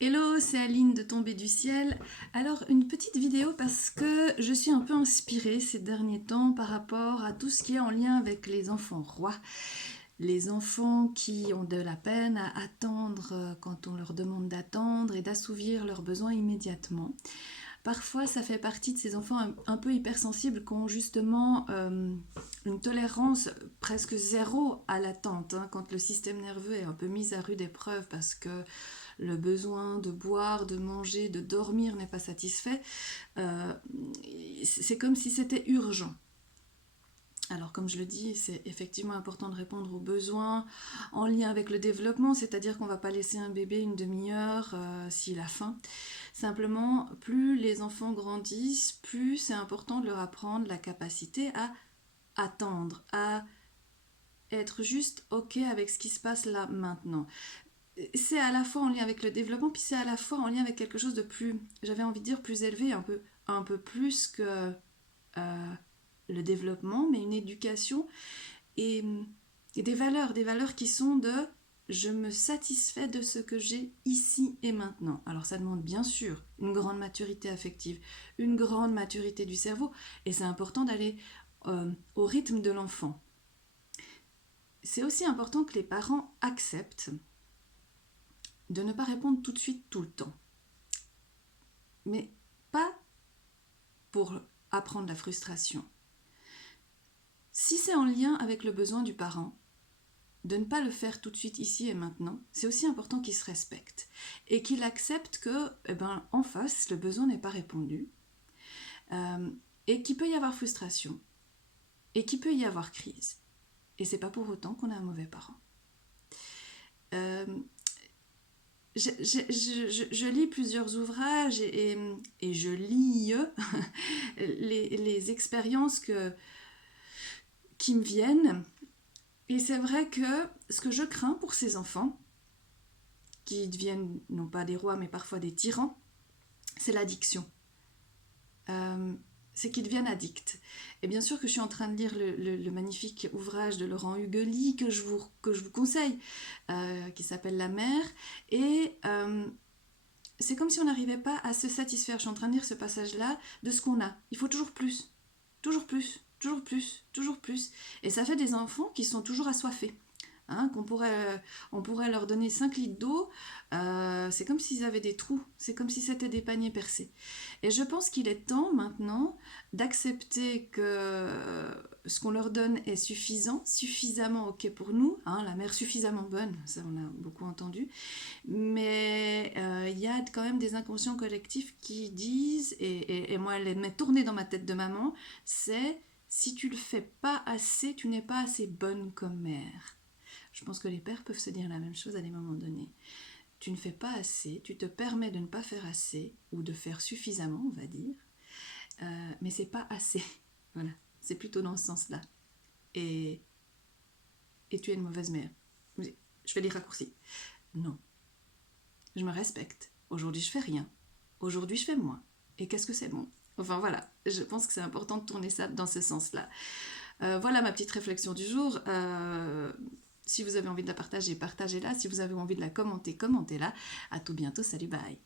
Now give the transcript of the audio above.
Hello, c'est Aline de Tomber du ciel. Alors, une petite vidéo parce que je suis un peu inspirée ces derniers temps par rapport à tout ce qui est en lien avec les enfants rois. Les enfants qui ont de la peine à attendre quand on leur demande d'attendre et d'assouvir leurs besoins immédiatement. Parfois, ça fait partie de ces enfants un peu hypersensibles qui ont justement une tolérance presque zéro à l'attente, hein, quand le système nerveux est un peu mis à rude épreuve parce que le besoin de boire, de manger, de dormir n'est pas satisfait. Euh, c'est comme si c'était urgent. Alors comme je le dis, c'est effectivement important de répondre aux besoins en lien avec le développement, c'est-à-dire qu'on ne va pas laisser un bébé une demi-heure s'il a faim. Simplement, plus les enfants grandissent, plus c'est important de leur apprendre la capacité à attendre, à être juste OK avec ce qui se passe là maintenant. C'est à la fois en lien avec le développement, puis c'est à la fois en lien avec quelque chose de plus, j'avais envie de dire plus élevé, un peu plus que le développement, mais une éducation et, et des valeurs qui sont de je me satisfais de ce que j'ai ici et maintenant. Alors ça demande bien sûr une grande maturité affective, une grande maturité du cerveau, et c'est important d'aller au rythme de l'enfant. C'est aussi important que les parents acceptent de ne pas répondre tout de suite tout le temps. Mais pas pour apprendre la frustration. Si c'est en lien avec le besoin du parent, de ne pas le faire tout de suite ici et maintenant, c'est aussi important qu'il se respecte et qu'il accepte que, en face, le besoin n'est pas répondu euh, et qu'il peut y avoir frustration et qu'il peut y avoir crise. Et c'est pas pour autant qu'on a un mauvais parent. Euh, je lis plusieurs ouvrages et je lis les expériences qui me viennent. Et c'est vrai que ce que je crains pour ces enfants, qui deviennent non pas des rois mais parfois des tyrans, c'est l'addiction. Euh, c'est qu'ils deviennent addicts. Et bien sûr que je suis en train de lire le magnifique ouvrage de Laurent Huguely que je vous conseille, qui s'appelle La Mère. Et c'est comme si on n'arrivait pas à se satisfaire. Je suis en train de lire ce passage-là de ce qu'on a. Il faut toujours plus, toujours plus, toujours plus, toujours plus. Et ça fait des enfants qui sont toujours assoiffés. Hein, on pourrait leur donner 5 litres d'eau, c'est comme s'ils avaient des trous, c'est comme si c'était des paniers percés. Et je pense qu'il est temps maintenant d'accepter que ce qu'on leur donne est suffisant, suffisamment ok pour nous, hein, la mère suffisamment bonne, ça on a beaucoup entendu, mais il y a quand même des inconscients collectifs qui disent, et moi elle m'est tournée dans ma tête de maman, c'est si tu le fais pas assez, tu n'es pas assez bonne comme mère. Je pense que les pères peuvent se dire la même chose à des moments donnés. Tu ne fais pas assez, tu te permets de ne pas faire assez, ou de faire suffisamment, on va dire, mais c'est pas assez. Voilà, c'est plutôt dans ce sens-là. Et, et tu es une mauvaise mère. Je fais des raccourcis. Non, je me respecte. Aujourd'hui, je fais rien. Aujourd'hui, je fais moins. Et qu'est-ce que c'est bon? Enfin voilà, je pense que c'est important de tourner ça dans ce sens-là. Voilà ma petite réflexion du jour. Si vous avez envie de la partager, partagez-la. Si vous avez envie de la commenter, commentez-la. À tout bientôt. Salut, bye.